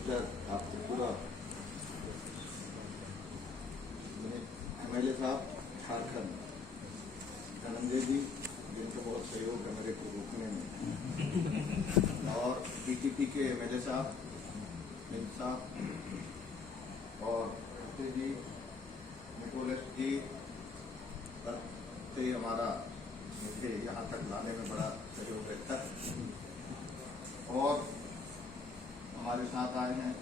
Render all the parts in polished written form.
Minister of Tripura, MLA साहब झारखंड धनंजय जी, जिनका बहुत सहयोग है मेरे को रोकने में, और BTP के MLA साहब मिल साहब और जी निकोलस जी से हमारा मुझे यहाँ तक लाने में बड़ा सहयोग रहता है। और हमारे साथ आए हैं,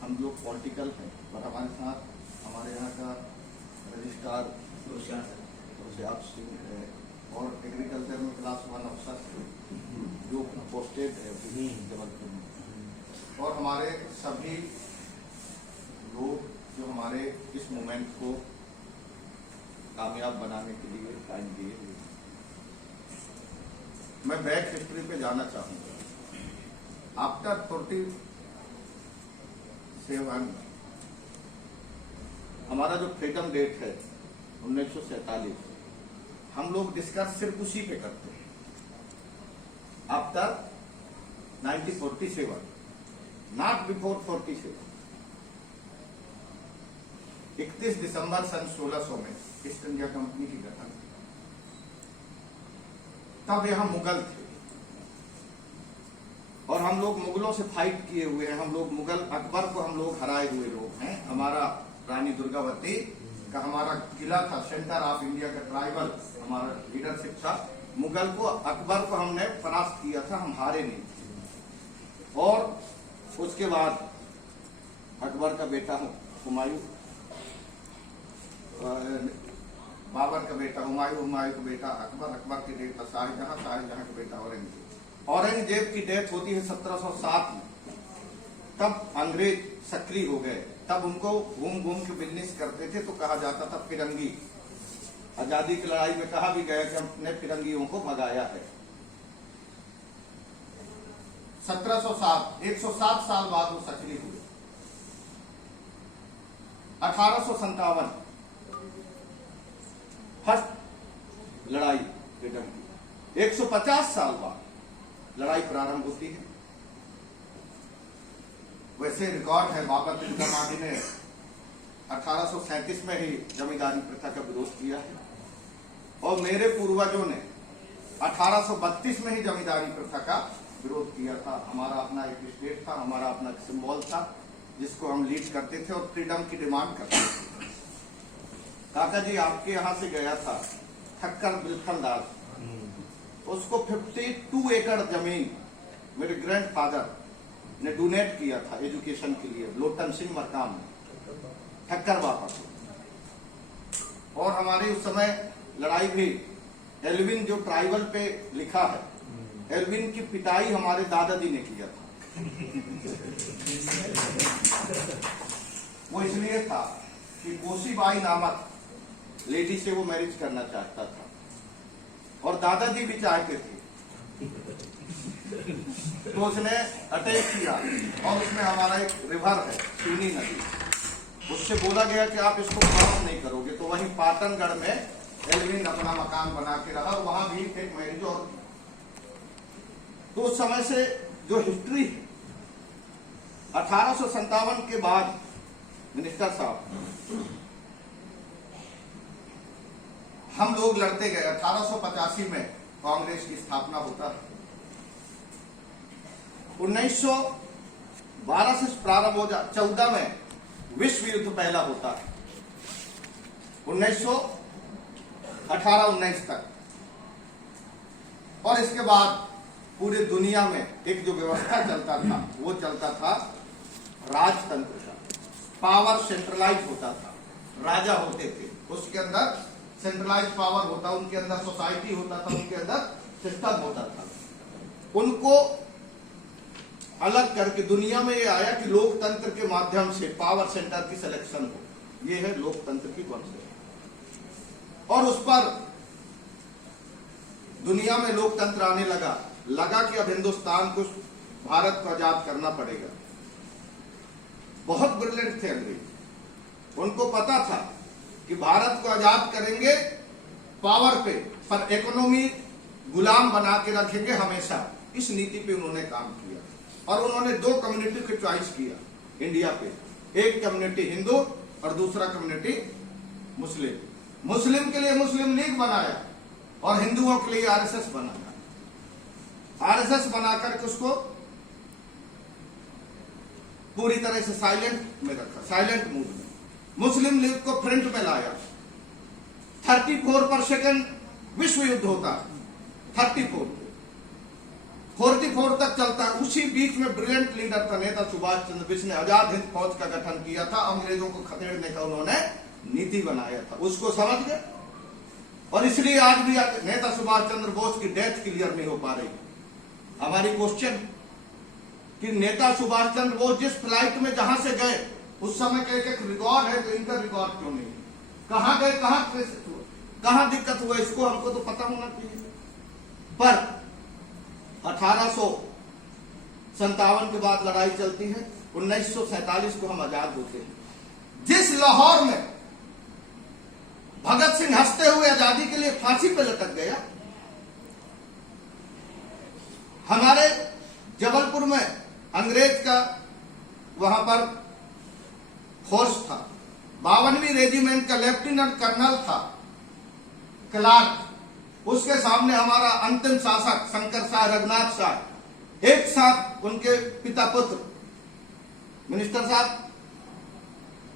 हम लोग पॉलिटिकल हैं पर हमारे साथ हमारे यहाँ का रजिस्ट्रार होशियार सिंह है और एग्रीकल्चर में क्लास 1 अफसर जो पोस्टेड है जबलपुर में, और हमारे सभी लोग जो हमारे इस मूवमेंट को कामयाब बनाने के लिए टाइम दिए हुए। मैं बैक हिस्ट्री पे जाना चाहूंगा। आफ्टर 47 हमारा जो फ्रीडम डेट है 1947, हम लोग डिस्कस सिर्फ उसी पे करते हैं। After 1947, not before 47। 31 दिसंबर सन 1600 में ईस्ट इंडिया कंपनी की गठन, तब यहां मुगल थे और हम लोग मुगलों से फाइट किए हुए हैं। हम लोग मुगल अकबर को हम लोग हराए हुए लोग हैं। हमारा रानी दुर्गावती का हमारा किला था, सेंटर ऑफ इंडिया का ट्राइबल हमारा लीडरशिप था। मुगल को अकबर को हमने परास्त किया था, हम हारे नहीं थे। और उसके बाद अकबर का बेटा हुमायूं, बाबर का बेटा हुमायूं, हुमायूं का बेटा अकबर, अकबर के बेटा शाहजहां, शाहजहां का बेटा औरंगजेब। औरंगजेब की डेथ होती है 1707 में। तब अंग्रेज सक्रिय हो गए, तब उनको घूम घूम के बिजनेस करते थे तो कहा जाता था फिरंगी। आजादी की लड़ाई में कहा भी गया कि हमने फिरंगियों को भगाया है। 1707, 107 साल बाद वो सक्रिय हुए। 1857 फर्स्ट लड़ाई फ्रीडम की। 150 साल बाद लड़ाई प्रारंभ होती है। वैसे रिकॉर्ड है, बाबर तिलका मांझी ने 1837 में ही जमींदारी प्रथा का विरोध किया है और मेरे पूर्वजों ने 1832 में ही जमींदारी प्रथा का विरोध किया था। हमारा अपना एक स्टेट था, हमारा अपना सिंबल था जिसको हम लीड करते थे और फ्रीडम की डिमांड करते थे। काका जी आपके यहां से गया था ठक्कर बिलखन दास, उसको 52 एकड़ जमीन मेरे ग्रैंडफादर ने डोनेट किया था एजुकेशन के लिए, लोटन सिंह मरकाम में, ठक्कर बाबा को। और हमारी उस समय लड़ाई भी, एल्विन जो ट्राइबल पे लिखा है, एल्विन की पिटाई हमारे दादाजी ने किया था। वो इसलिए था कि कोसीबाई नामक लेडी से वो मैरिज करना चाहता था और दादाजी भी चाहते थे, तो उसने अटैक किया और उसमें हमारा एक रिवर है चीनी नदी, उससे बोला गया कि आप इसको क्रॉस नहीं करोगे। तो वहीं पाटनगढ़ में एल्विन अपना मकान बना के रहा, वहां भी एक मैरिज। और तो उस समय से जो हिस्ट्री है 1857 के बाद, मिनिस्टर साहब हम लोग लड़ते गए। 1885 में कांग्रेस की स्थापना होता है। 1912 से प्रारंभ हो 14 में विश्व युद्ध पहला होता है, 1918-19 तक। और इसके बाद पूरी दुनिया में एक जो व्यवस्था चलता था वो चलता था राजतंत्र का। पावर सेंट्रलाइज होता था, राजा होते थे, उसके अंदर सेंट्रलाइज पावर होता, उनके अंदर सोसाइटी होता था, उनके अंदर सिस्टम होता था। उनको अलग करके दुनिया में ये आया कि लोकतंत्र के माध्यम से पावर सेंटर की सिलेक्शन हो। ये है लोकतंत्र की कॉन्सेप्ट। और उस पर दुनिया में लोकतंत्र आने लगा कि अब हिंदुस्तान को, भारत को आजाद करना पड़ेगा। बहुत ब्रिलियंट थे अंग्रेज, उनको पता था कि भारत को आजाद करेंगे पावर पे, पर इकोनॉमी गुलाम बना के रखेंगे हमेशा। इस नीति पे उन्होंने काम किया। और उन्होंने दो कम्युनिटी को चॉइस किया इंडिया पे, एक कम्युनिटी हिंदू और दूसरा कम्युनिटी मुस्लिम। मुस्लिम के लिए मुस्लिम लीग बनाया और हिंदुओं के लिए आरएसएस बनाया। आरएसएस बनाकर के उसको पूरी तरह से साइलेंट में रखा, साइलेंट मूड में। मुस्लिम लीग को फ्रंट में लाया। 34% विश्व युद्ध होता है, 44 तक चलता है। उसी बीच में ब्रिलियंट लीडर था नेता सुभाष चंद्र बोस ने आजाद हिंद फौज का गठन किया था, अंग्रेजों को खदेड़ने का उन्होंने नीति बनाया था, उसको समझ गए। और इसलिए आज भी नेता सुभाष चंद्र बोस की डेथ क्लियर नहीं हो पा रही। हमारी क्वेश्चन कि नेता सुभाष चंद्र बोस जिस फ्लाइट में जहां से गए उस समय का एक रिकॉर्ड है, तो इनका रिकॉर्ड क्यों नहीं? कहां गए, कहां दिक्कत हुआ, इसको हमको तो पता होना चाहिए। पर 1857 के बाद लड़ाई चलती है, 1947 को हम आजाद होते हैं। जिस लाहौर में भगत सिंह हंसते हुए आजादी के लिए फांसी पे लटक गया, हमारे जबलपुर में अंग्रेज का वहां पर फोर्स था, 52वीं रेजिमेंट का लेफ्टिनेंट कर्नल था क्लार्क, उसके सामने हमारा अंतिम शासक शंकर शाह, रघुनाथ शाह एक साथ, उनके पिता पुत्र मिनिस्टर साहब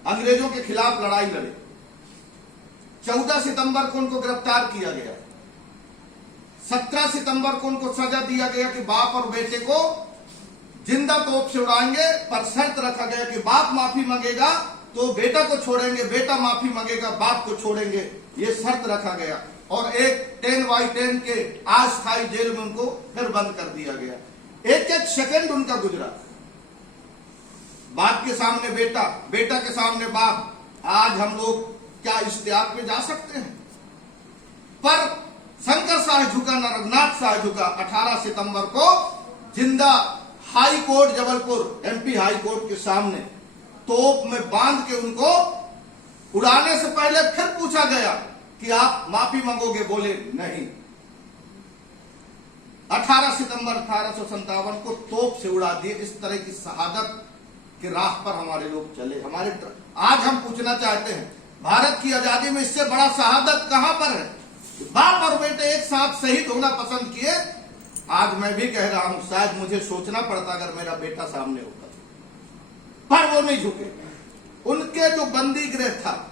अंग्रेजों के खिलाफ लड़ाई लड़े। 14 सितंबर को उनको गिरफ्तार किया गया। 17 सितंबर को उनको सजा दिया गया कि बाप और बेटे को जिंदा तोप से उड़ाएंगे, पर शर्त रखा गया कि बाप माफी मांगेगा तो बेटा को छोड़ेंगे, बेटा माफी मांगेगा बाप को छोड़ेंगे, ये शर्त रखा गया। और एक 10/10 के अस्थायी जेल में उनको फिर बंद कर दिया गया। एक एक सेकंड उनका गुजरा, बाप के सामने बेटा, बेटा के सामने बाप। आज हम लोग क्या इस त्याग पे जा सकते हैं? पर शंकर शाह झुका न रघुनाथ शाह झुका। 18 सितंबर को जिंदा high court Jabalpur, MP high court के सामने तोप में बांध के उनको उड़ाने से पहले फिर पूछा गया कि आप माफी मांगोगे, बोले नहीं। 18 सितंबर 1857 को तोप से उड़ा दिए। इस तरह की शहादत के राह पर हमारे लोग चले। आज हम पूछना चाहते हैं, भारत की आजादी में इससे बड़ा शहादत कहां पर है? बाप और बेटे एक साथ शहीद होना पसंद किए। आज मैं भी कह रहा हूं, शायद मुझे सोचना पड़ता अगर मेरा बेटा सामने होता, पर वो नहीं झुके। उनके जो बंदी गृह था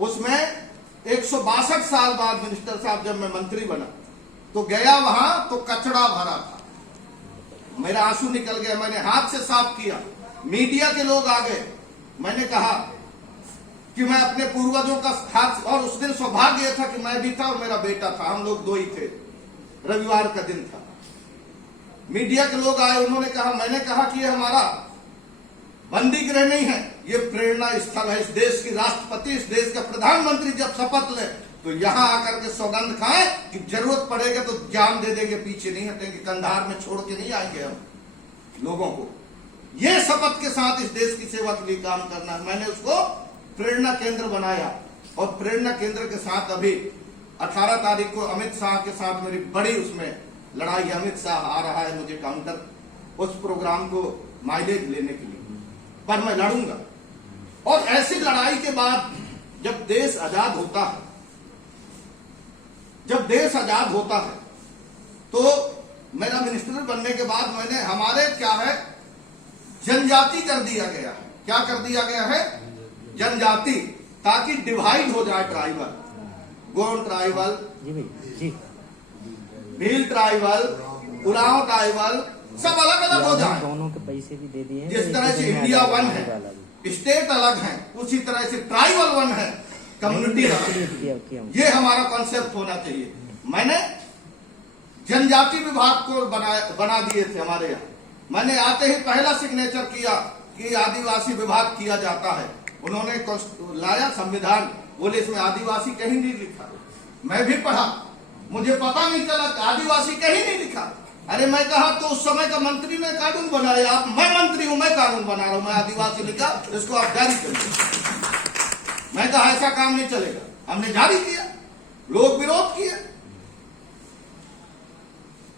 उसमें 162 साल बाद मिनिस्टर साहब जब मैं मंत्री बना तो गया वहां तो कचड़ा भरा था। मेरा आंसू निकल गया, मैंने हाथ से साफ किया। मीडिया के लोग आ गए, मैंने कहा कि मैं अपने पूर्वजों का हाथ, और उस दिन सौभाग्य यह था कि मैं भी था और मेरा बेटा था, हम लोग दो ही थे, रविवार का दिन था। मीडिया के लोग आए, उन्होंने कहा, मैंने कहा कि ये हमारा बंदी गृह नहीं है, ये प्रेरणा स्थल है। इस देश की राष्ट्रपति, इस देश का प्रधानमंत्री जब शपथ ले तो यहां आकर के सौगंध खाएं कि जरूरत पड़ेगा तो जान दे देंगे, पीछे नहीं हटेंगे, कंधार में छोड़ के नहीं आएंगे हम लोगों को। ये शपथ के साथ इस देश की सेवा के लिए काम करना है। मैंने उसको प्रेरणा केंद्र बनाया और प्रेरणा केंद्र के साथ अभी 18 तारीख को अमित शाह के साथ मेरी बड़ी उसमें लड़ाई। अमित शाह आ रहा है मुझे काउंटर, उस प्रोग्राम को माइलेज लेने के लिए, पर मैं लड़ूंगा। और ऐसी लड़ाई के बाद जब देश आजाद होता है, जब देश आजाद होता है तो मेरा मिनिस्टर बनने के बाद मैंने, हमारे क्या है, जनजाति कर दिया गया है। क्या कर दिया गया है? जनजाति, ताकि डिवाइड हो जाए tribal, Gond tribal, Bhil tribal, Oraon tribal, सब अलग अलग हो जाए। दोनों के पैसे भी दे दिए। जिस तरह से इंडिया वन है, स्टेट अलग है, उसी तरह से ट्राइबल वन है, कम्युनिटी अलग है। ये हमारा कॉन्सेप्ट होना चाहिए। मैंने जनजाति विभाग को बना दिए थे हमारे यहाँ। मैंने आते ही पहला सिग्नेचर किया कि आदिवासी विभाग किया जाता है। उन्होंने लाया संविधान, बोले इसमें आदिवासी कहीं नहीं लिखा। मैं भी पढ़ा, मुझे पता नहीं चला आदिवासी कहीं नहीं लिखा। अरे मैं कहा तो उस समय का मंत्री ने कानून बनाया, आप, मैं मंत्री हूं, मैं कानून बना रहा हूं, मैं आदिवासी लिखा, इसको आप जारी करिए। मैं कहा ऐसा काम नहीं चलेगा। हमने जारी किया, लोग विरोध किए।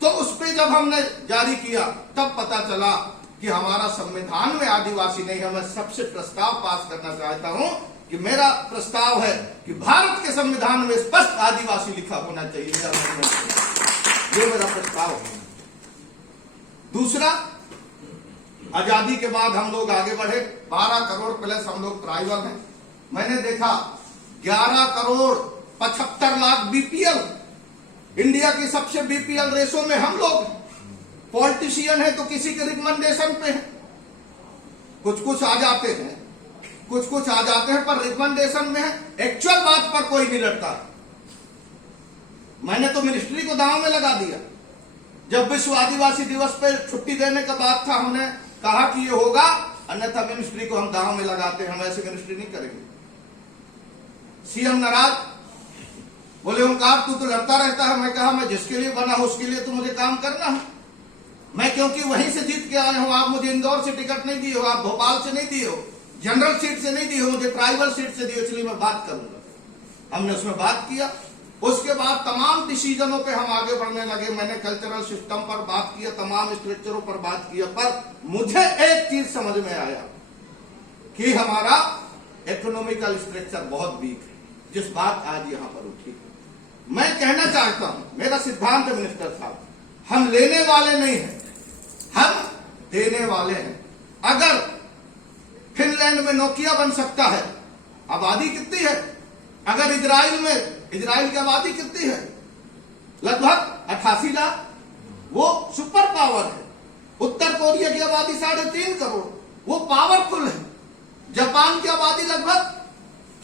तो उस पे जब हमने जारी किया तब पता चला कि हमारा संविधान में आदिवासी नहीं है। मैं सबसे प्रस्ताव पास करना चाहता हूं कि मेरा प्रस्ताव है कि भारत के संविधान में स्पष्ट आदिवासी लिखा होना चाहिए। ये मेरा प्रस्ताव है। दूसरा, आजादी के बाद हम लोग आगे बढ़े, 12 करोड़ प्लस हम लोग ट्राइबल हैं। मैंने देखा 11 करोड़ 75 लाख बीपीएल, इंडिया की सबसे बीपीएल रेशो में हम लोग। पॉलिटिशियन है तो किसी के रिकमेंडेशन पे है, कुछ आ जाते हैं, कुछ आ जाते हैं पर रिकमेंडेशन में है, एक्चुअल बात पर कोई नहीं लड़ता। मैंने तो मिनिस्ट्री को दांव में लगा दिया। जब विश्व आदिवासी दिवस पे छुट्टी देने का बात था, हमने कहा कि ये होगा, अन्यथा मिनिस्ट्री को हम दांव में लगाते हैं, हम ऐसे मिनिस्ट्री नहीं करेंगे। सीएम नाराज, बोले ओंकार तू तो लड़ता रहता है। मैं कहा मैं जिसके लिए बना हूं उसके लिए तो मुझे काम करना है। मैं क्योंकि वहीं से जीत के आया हूं, आप मुझे इंदौर से टिकट नहीं दिए हो, आप भोपाल से नहीं दिए हो, जनरल सीट से नहीं दिए हो, मुझे ट्राइबल सीट से दिए, इसलिए मैं बात करूंगा। हमने उसमें बात किया। उसके बाद तमाम डिसीजनों पे हम आगे बढ़ने लगे। मैंने कल्चरल सिस्टम पर बात किया, तमाम स्ट्रक्चरों पर बात किया, पर मुझे एक चीज समझ में आया कि हमारा इकोनॉमिकल स्ट्रक्चर बहुत वीक है, जिस बात आज यहां पर उठी। मैं कहना चाहता हूं, मेरा सिद्धांत है मिनिस्टर साहब, हम लेने वाले नहीं हैं, हम देने वाले हैं। अगर फिनलैंड में नोकिया बन सकता है, आबादी कितनी है? अगर इजराइल की आबादी कितनी है? लगभग 88 लाख, वो सुपर पावर है। उत्तर कोरिया की आबादी 3.5 करोड़, वो पावरफुल है। जापान की आबादी लगभग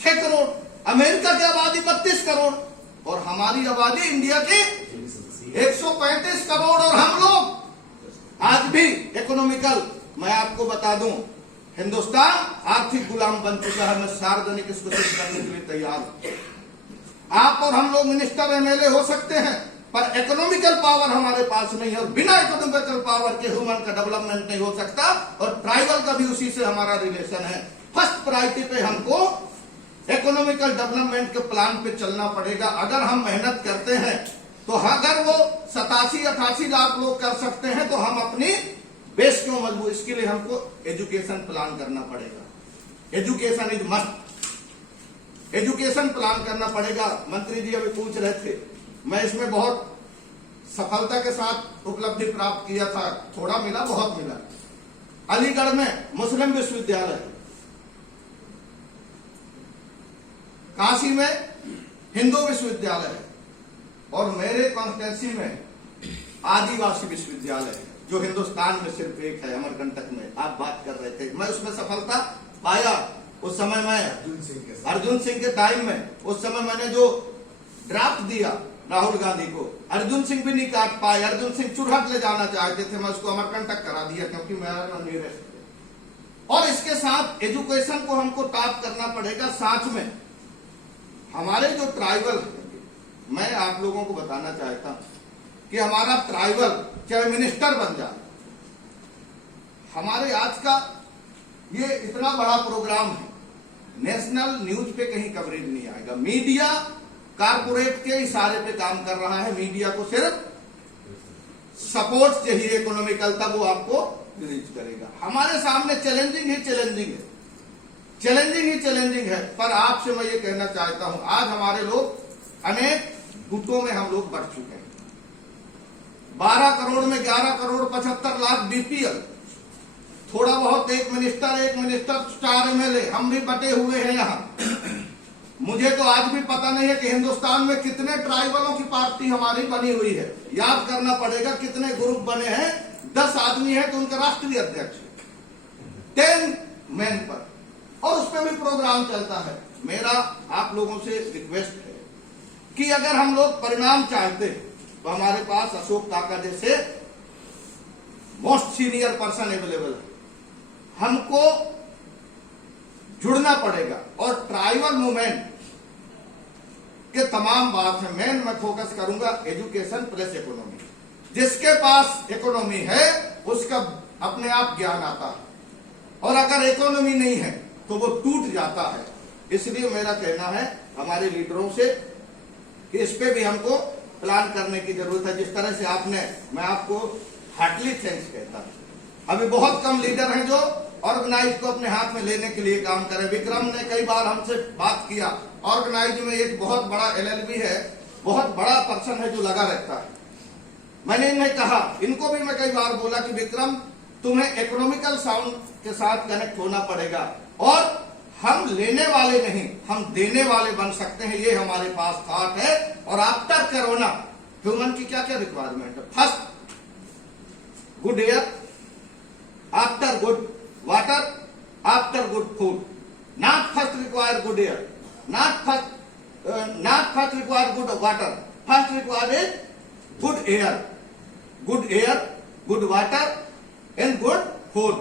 6 करोड़, अमेरिका की आबादी 32 करोड़, और हमारी आबादी इंडिया की 135 करोड़। और हम लोग आज भी इकोनॉमिकल, मैं आपको बता दूं, हिंदुस्तान आर्थिक गुलाम बन चुका है। मैं सार्वजनिक इसको सिद्ध करने के लिए तैयार हूं। आप और हम लोग मिनिस्टर एमएलए हो सकते हैं, पर इकोनॉमिकल पावर हमारे पास नहीं है, और बिना इकोनॉमिकल पावर के ह्यूमन का डेवलपमेंट नहीं हो सकता, और ट्राइबल का भी उसी से हमारा रिलेशन है। फर्स्ट प्रायोरिटी पे हमको इकोनॉमिकल डेवलपमेंट के प्लान पे चलना पड़ेगा। अगर हम मेहनत करते हैं तो अगर वो 87-88 लाख लोग कर सकते हैं तो हम अपनी बेस क्यों मजबूत? इसके लिए हमको एजुकेशन प्लान करना पड़ेगा। Education is must, education plan करना पड़ेगा। मंत्री जी अभी पूछ रहे थे, मैं इसमें बहुत सफलता के साथ उपलब्धि प्राप्त किया था, थोड़ा मिला बहुत मिला। अलीगढ़ में मुस्लिम विश्वविद्यालय, काशी में हिंदू विश्वविद्यालय है, और मेरे कॉन्स्टिट्यूंसी में आदिवासी विश्वविद्यालय है, जो हिंदुस्तान में सिर्फ एक है, अमरकंटक में। आप बात कर रहे थे, मैं उसमें सफलता पाया। उस समय मैं अर्जुन सिंह के टाइम में, उस समय मैंने जो ड्राफ्ट दिया राहुल गांधी को, अर्जुन सिंह भी नहीं काट पाए। अर्जुन सिंह चुरहट ले जाना चाहते थे, मैं उसको अमरकंटक करा दिया, क्योंकि मेरा नियरेस्ट। और इसके साथ एजुकेशन को हमको टॉप करना पड़ेगा। साथ में हमारे जो ट्राइबल, मैं आप लोगों को बताना चाहता हूं कि हमारा ट्राइबल चाहे मिनिस्टर बन जाए, हमारे आज का ये इतना बड़ा प्रोग्राम है, नेशनल न्यूज पे कहीं कवरेज नहीं आएगा। मीडिया कारपोरेट के इशारे पे काम कर रहा है। मीडिया को सिर्फ सपोर्ट चाहिए इकोनॉमिकल, तब वो आपको रीच करेगा। हमारे सामने चैलेंजिंग ही चैलेंजिंग है। पर आपसे मैं ये कहना चाहता हूं, आज हमारे लोग अनेक गुटों में हम लोग बढ़ चुके हैं। 12 करोड़ में 11 करोड़ 75 लाख बीपीएल, थोड़ा बहुत एक मिनिस्टर 4 एमएलए, हम भी बटे हुए हैं यहाँ। मुझे तो आज भी पता नहीं है कि हिंदुस्तान में कितने ट्राइबलों की पार्टी हमारी बनी हुई है। याद करना पड़ेगा कितने ग्रुप बने हैं। 10 आदमी है तो उनका राष्ट्रीय अध्यक्ष 10 मैन पर, और उस पर भी प्रोग्राम चलता है। मेरा आप लोगों से रिक्वेस्ट है कि अगर हम लोग परिणाम चाहते तो हमारे पास अशोक काका जैसे मोस्ट सीनियर पर्सन अवेलेबल है। हमको जुड़ना पड़ेगा, और ट्राइबल मूवमेंट के तमाम बात है। मैं फोकस करूंगा एजुकेशन प्लस इकोनॉमी। जिसके पास इकोनॉमी है उसका अपने आप ज्ञान आता है, और अगर इकोनॉमी नहीं है तो वो टूट जाता है। इसलिए मेरा कहना है हमारे लीडरों से कि इस पे भी हमको प्लान करने की जरूरत है। जिस तरह से आपने, मैं आपको हार्टली थैंक्स कहता हूं। अभी बहुत कम लीडर हैं जो ऑर्गेनाइज को अपने हाथ में लेने के लिए काम करें। विक्रम ने कई बार हमसे बात किया, ऑर्गेनाइज में एक बहुत बड़ा LLB है, बहुत बड़ा पर्सन है जो लगा रहता है। मैंने इन्हें कहा, इनको भी मैं कई बार बोला कि विक्रम तुम्हें इकोनॉमिकल साउंड के साथ कनेक्ट होना पड़ेगा और हम लेने वाले नहीं, हम देने वाले बन सकते हैं। ये हमारे पास थॉट है। और आफ्टर कोरोना ह्यूमन की क्या क्या रिक्वायरमेंट है? First good air, after good water, after good food. Not first require good air, not first require good water, first require is good air, good water and good food.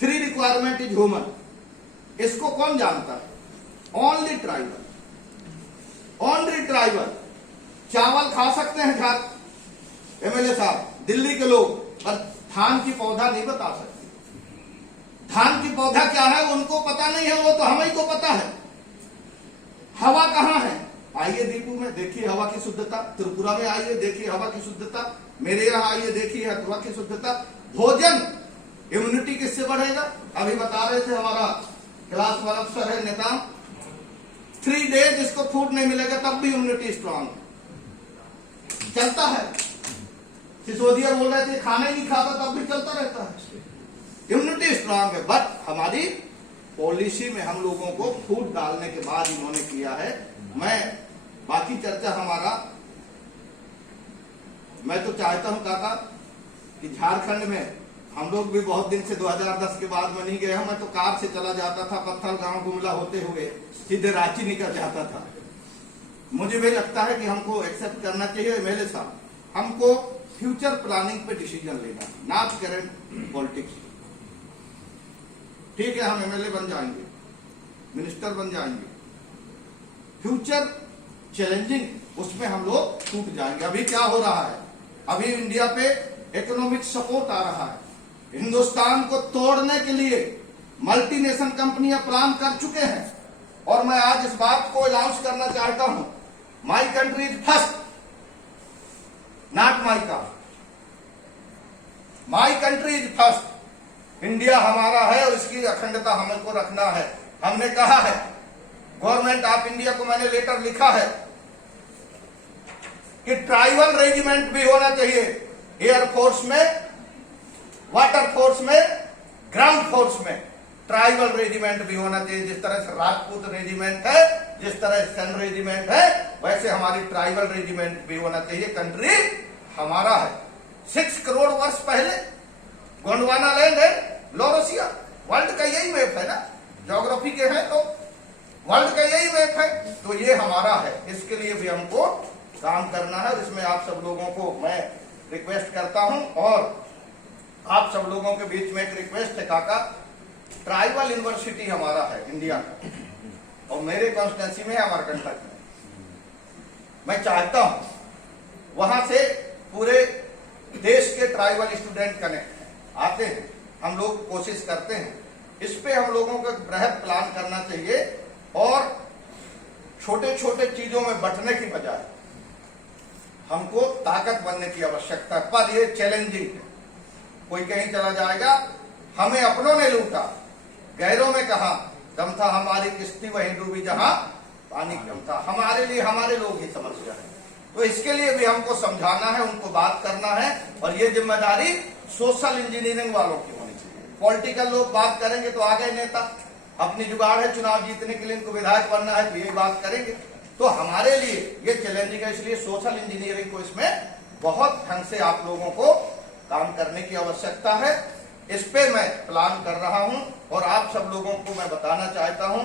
3 requirement is human. इसको कौन जानता है? Only tribal, only tribal. चावल खा सकते हैं Jharkhand MLA साहब, दिल्ली के लोग, पर धान की पौधा नहीं बता सकते। धान की पौधा क्या है उनको पता नहीं है, वो तो हमें को पता है। हवा कहाँ है? आइए दीपू में देखिए हवा की शुद्धता, त्रिपुरा में आइए देखिए हवा की शुद्धता, मेरे यहाँ आइए देखिए हवा की शुद्धता। भोजन, इम्यूनिटी किससे बढ़ेगा? अभी बता रहे थे हमारा क्लास 1 अफसर है नेता, 3 डेज इसको फूड नहीं मिलेगा तब भी इम्यूनिटी स्ट्रांग चलता है। सिसोदिया बोल रहे थे खाना ही नहीं खाता तब भी चलता रहता है, इम्यूनिटी स्ट्रांग है। बट हमारी पॉलिसी में हम लोगों को फूड डालने के बाद इन्होंने किया है। मैं बाकी चर्चा हमारा, मैं तो चाहता हूं काका कि झारखंड में हम लोग भी बहुत दिन से 2010 के बाद में नहीं गए हैं। मैं तो कार से चला जाता था, पत्थर गांव गुमला होते हुए सीधे रांची निकल जाता था। मुझे भी लगता है कि हमको एक्सेप्ट करना चाहिए MLA साहब, हमको फ्यूचर प्लानिंग पे डिसीजन लेना, नॉट करंट पॉलिटिक्स। ठीक है, हम MLA बन जाएंगे, मिनिस्टर बन जाएंगे, फ्यूचर चैलेंजिंग उसमें हम लोग टूट जाएंगे। अभी क्या हो रहा है? अभी इंडिया पे इकोनॉमिक सपोर्ट आ रहा है। हिंदुस्तान को तोड़ने के लिए मल्टीनेशनल कंपनियां प्लान कर चुके हैं। और मैं आज इस बात को अनाउंस करना चाहता हूं, my country is first, not my car. My country is first. India हमारा है और इसकी अखंडता हमको रखना है। हमने कहा है, गवर्नमेंट ऑफ इंडिया को मैंने लेटर लिखा है कि ट्राइबल रेजिमेंट भी होना चाहिए एयरफोर्स में, वाटर फोर्स में, ग्राउंड फोर्स में। ट्राइबल रेजिमेंट भी होना चाहिए। जिस तरह से राजपूत रेजिमेंट है, जिस तरह सन रेजिमेंट है, वैसे हमारी ट्राइबल रेजिमेंट भी होना चाहिए। कंट्री हमारा है। 6 करोड़ वर्ष पहले गोंडवाना लैंड है, लोरोसिया। वर्ल्ड का यही मैप है ना, ज्योग्राफी के हैं तो वर्ल्ड का यही मैप है। तो ये हमारा है, इसके लिए भी हमको काम करना है। और इसमें आप सब लोगों को मैं रिक्वेस्ट करता हूं। और आप सब लोगों के बीच में एक रिक्वेस्ट है काका, ट्राइबल यूनिवर्सिटी हमारा है इंडिया का, और मेरे कॉन्स्टिट्यूंसी में है अमरकंटक में। मैं चाहता हूं वहां से पूरे देश के ट्राइबल स्टूडेंट कनेक्ट आते हैं, हम लोग कोशिश करते हैं। इस पे हम लोगों को बृहद प्लान करना चाहिए और छोटे छोटे चीजों में बंटने की बजाय हमको ताकत बनने की आवश्यकता है। पर ये चैलेंजिंग है, कोई कहीं चला जाएगा। हमें अपनों ने लूटा, गैरों में कहा दम था, हमारी किश्ती वहीं डूबी जहां पानी कम था। हमारे लिए हमारे लोग ही समस्या है। तो इसके लिए भी हमको समझाना है, उनको बात करना है। और ये जिम्मेदारी सोशल इंजीनियरिंग वालों की होनी चाहिए। पॉलिटिकल लोग बात करेंगे तो आ गए नेता, अपनी जुगाड़ है चुनाव जीतने के लिए, इनको विधायक बनना है तो यही बात करेंगे। तो हमारे लिए ये चैलेंजिंग है। इसलिए सोशल इंजीनियरिंग को इसमें बहुत ढंग से आप लोगों को काम करने की आवश्यकता है। इस पे मैं प्लान कर रहा हूं और आप सब लोगों को मैं बताना चाहता हूं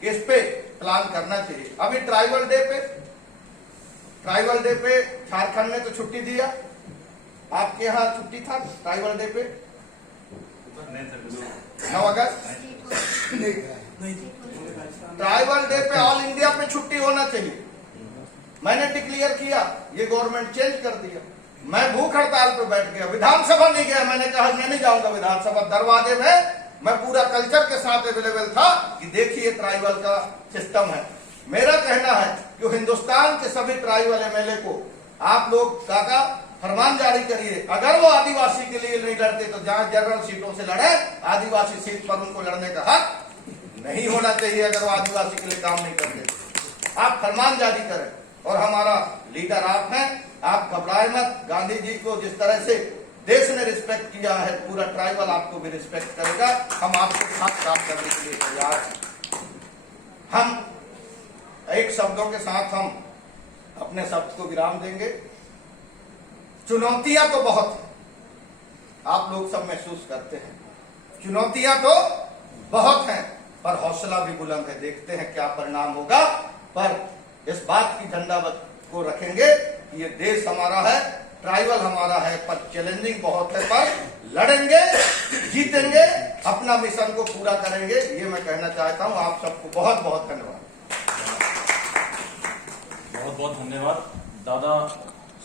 कि इस पे प्लान करना चाहिए। अभी ट्राइबल डे पे झारखंड ने तो छुट्टी दिया, आपके यहाँ छुट्टी था ट्राइबल डे पे 9 अगस्त। ट्राइबल डे पे ऑल इंडिया पे छुट्टी होना चाहिए। मैंने डिक्लेयर किया, ये गवर्नमेंट चेंज कर दिया। मैं भूख हड़ताल पे बैठ गया, विधानसभा नहीं गया। मैंने कहा मैं नहीं जाऊंगा विधानसभा। दरवाजे में मैं पूरा कल्चर के साथ अवेलेबल था कि देखिए ट्राइबल का सिस्टम है। मेरा कहना है कि कि हिंदुस्तान के सभी ट्राइबल एमएलए को आप लोग काका फरमान जारी करिए, अगर वो आदिवासी के लिए नहीं लड़ते तो जहां जनरल सीटों से लड़े, आदिवासी सीट पर उनको लड़ने का हक नहीं होना चाहिए। अगर वो आदिवासी के लिए काम नहीं करते आप फरमान जारी करें। और हमारा लीडर आप हैं, आप घबराए मत। गांधी जी को जिस तरह से देश ने रिस्पेक्ट किया है, पूरा ट्राइबल आपको भी रिस्पेक्ट करेगा। हम आपके साथ काम करने के लिए तैयार हैं। हम एक शब्दों के साथ हम अपने शब्द को विराम देंगे। चुनौतियां तो बहुत हैं, आप लोग सब महसूस करते हैं, चुनौतियां तो बहुत हैं, पर हौसला भी बुलंद है। देखते हैं क्या परिणाम होगा, पर इस बात की झंडा को रखेंगे कि ये देश हमारा है, ट्राइबल हमारा है, पर चैलेंजिंग बहुत है, पर लड़ेंगे, जीतेंगे, अपना मिशन को पूरा करेंगे। ये मैं कहना चाहता हूं। आप सबको बहुत बहुत धन्यवाद। बहुत बहुत धन्यवाद दादा।